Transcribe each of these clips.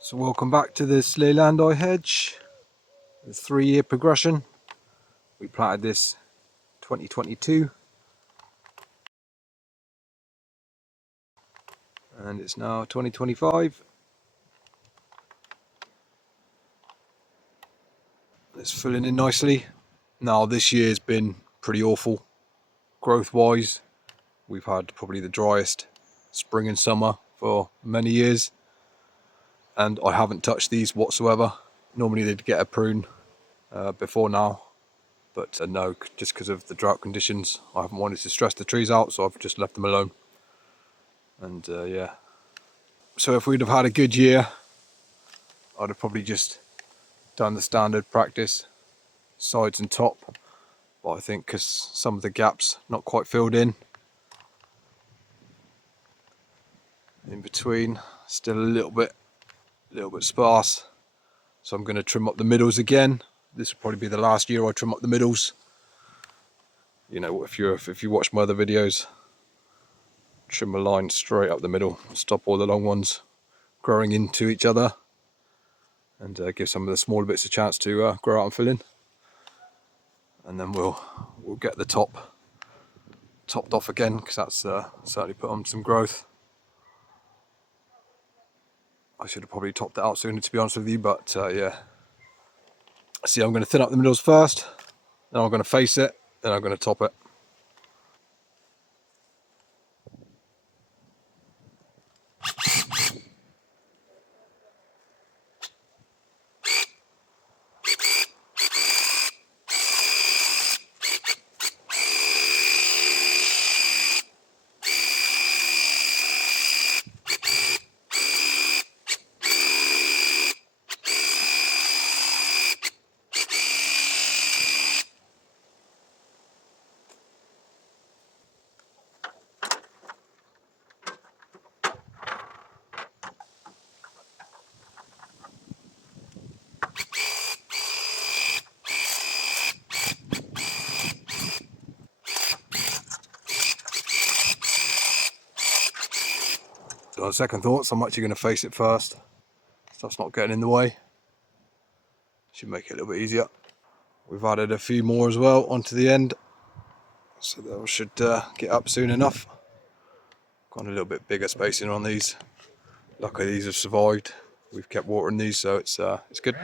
So welcome back to this Leylandii hedge, the 3-year progression. We planted this 2022 and it's now 2025. It's filling in nicely. Now this year's been pretty awful growth wise. We've had probably the driest spring and summer for many years, and I haven't touched these whatsoever. Normally they'd get a prune before now, but no, just because of the drought conditions I haven't wanted to stress the trees out, so I've just left them alone. And yeah, so if we'd have had a good year, I'd have probably just done the standard practice, sides and top, but I think because some of the gaps not quite filled in between, still a little bit sparse, so I'm going to trim up the middles again. This will probably be the last year I trim up the middles. You know, if you watch my other videos, trim a line straight up the middle, stop all the long ones growing into each other, and give some of the smaller bits a chance to grow out and fill in. And then we'll get the topped off again, because that's certainly put on some growth. I should have probably topped it out sooner, to be honest with you, but yeah. See, I'm going to thin up the middles first, then I'm going to face it, then I'm going to top it. On second thoughts, I'm actually going to face it first. Stuff's not getting in the way. Should make it a little bit easier. We've added a few more as well onto the end, so that should get up soon enough. Got a little bit bigger spacing on these. Luckily these have survived. We've kept watering these, so it's good.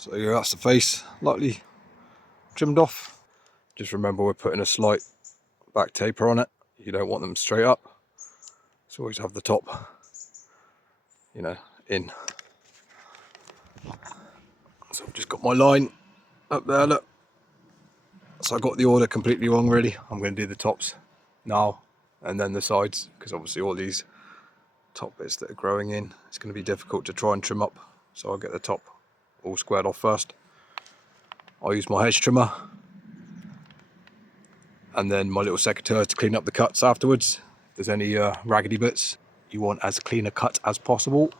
So yeah, that's the face, lightly trimmed off. Just remember we're putting a slight back taper on it. You don't want them straight up. So always have the top, you know, in. So I've just got my line up there, look. So I got the order completely wrong really. I'm going to do the tops now and then the sides, because obviously all these top bits that are growing in, it's going to be difficult to try and trim up. So I'll get the top all squared off first. I'll use my hedge trimmer and then my little secateurs to clean up the cuts afterwards. If there's any raggedy bits, you want as clean a cut as possible.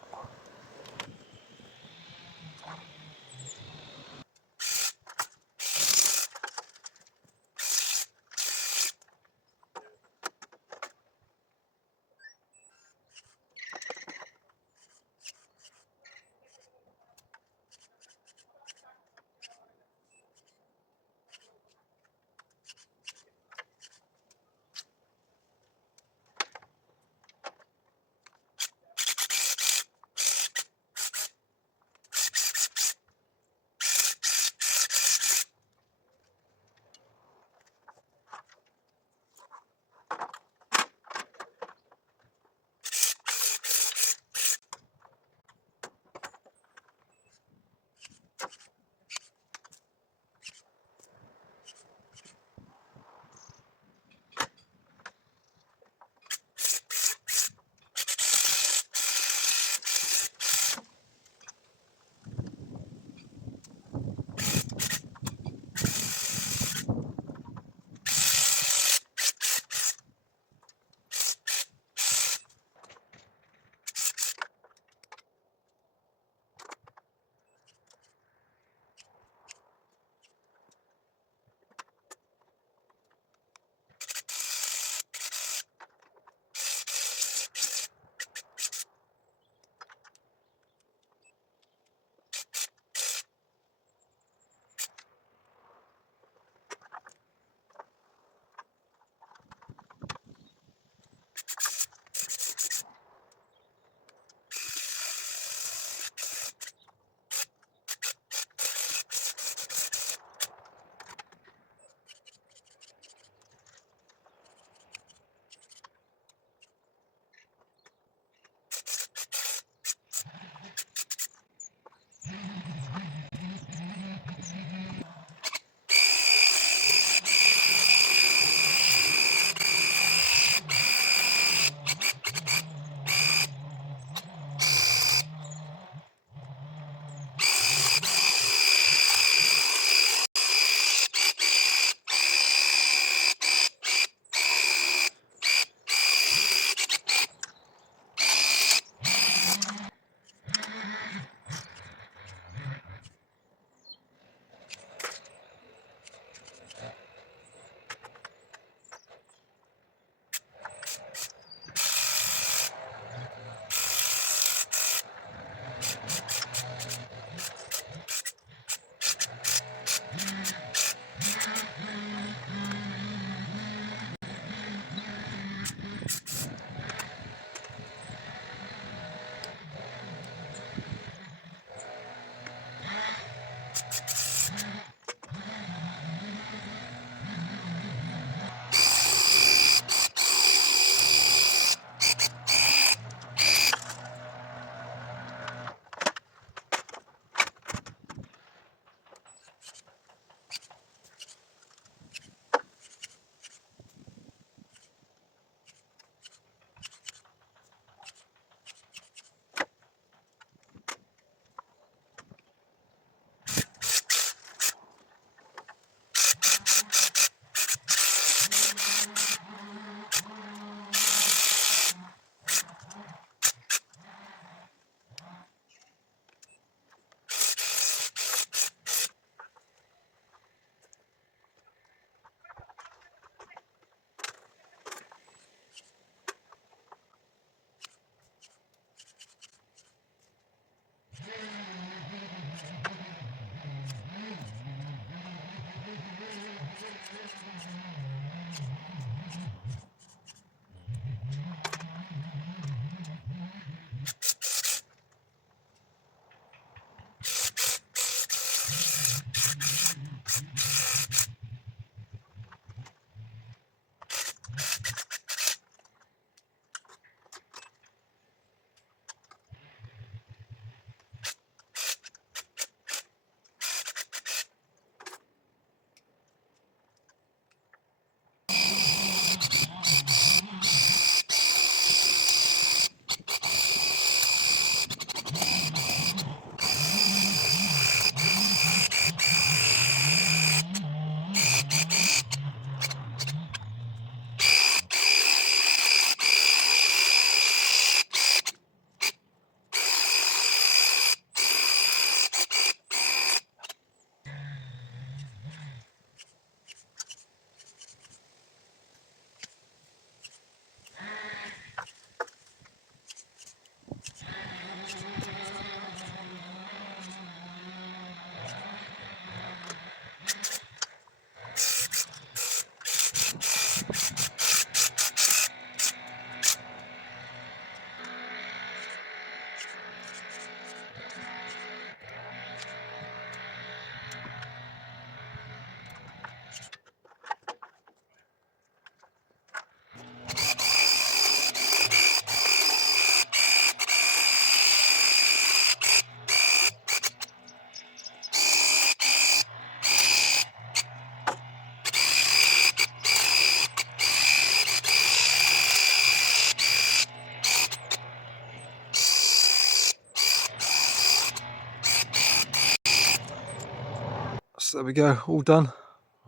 So there we go, all done.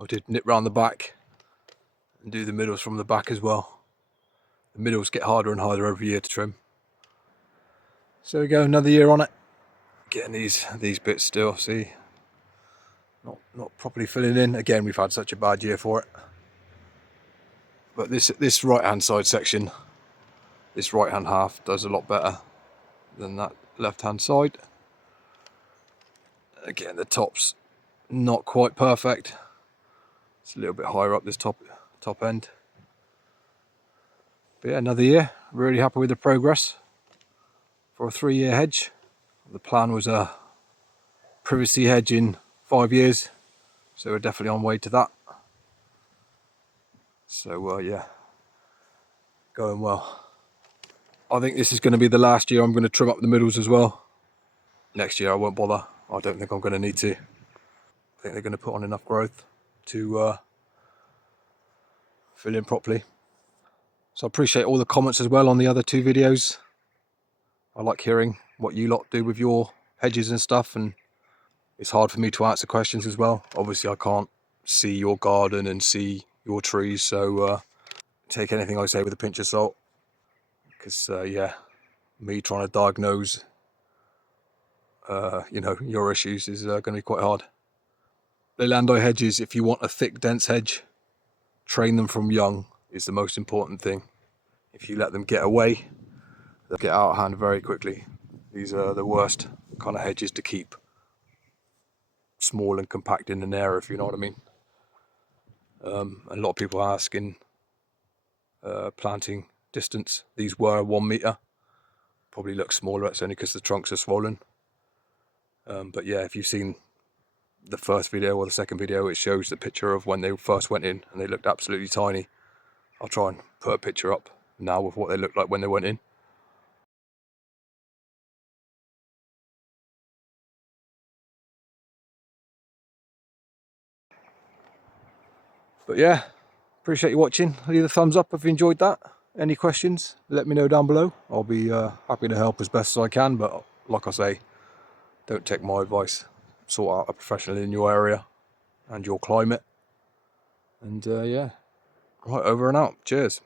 I did nip round the back and do the middles from the back as well. The middles get harder and harder every year to trim. So there we go, another year on it. Getting these bits still, see, not properly filling in. Again, we've had such a bad year for it. But this right hand side section, this right hand half does a lot better than that left hand side. Again, the top's not quite perfect. It's a little bit higher up this top end. But yeah, another year. Really happy with the progress for a 3-year hedge. The plan was a privacy hedge in 5 years, so we're definitely on way to that. So yeah, going well. I think this is going to be the last year I'm going to trim up the middles as well. Next year I won't bother. I don't think I'm going to need to. I think they're going to put on enough growth to fill in properly. So I appreciate all the comments as well on the other 2 videos. I like hearing what you lot do with your hedges and stuff, and it's hard for me to answer questions as well. Obviously I can't see your garden and see your trees, so take anything I say with a pinch of salt, because yeah, me trying to diagnose you know, your issues is going to be quite hard. Leylandii hedges, if you want a thick dense hedge, train them from young is the most important thing. If you let them get away, they'll get out of hand very quickly. These are the worst kind of hedges to keep small and compact in an area, if you know what I mean. A lot of people are asking planting distance. These were 1 meter. Probably look smaller, it's only because the trunks are swollen. But yeah, if you've seen the first video or the second video, it shows the picture of when they first went in and they looked absolutely tiny. I'll try and put a picture up now with what they looked like when they went in. But yeah, appreciate you watching. Leave a thumbs up if you enjoyed that. Any questions, let me know down below. I'll be happy to help as best as I can, but like I say, don't take my advice. Sort out a professional in your area and your climate. And yeah, right, over and out. Cheers.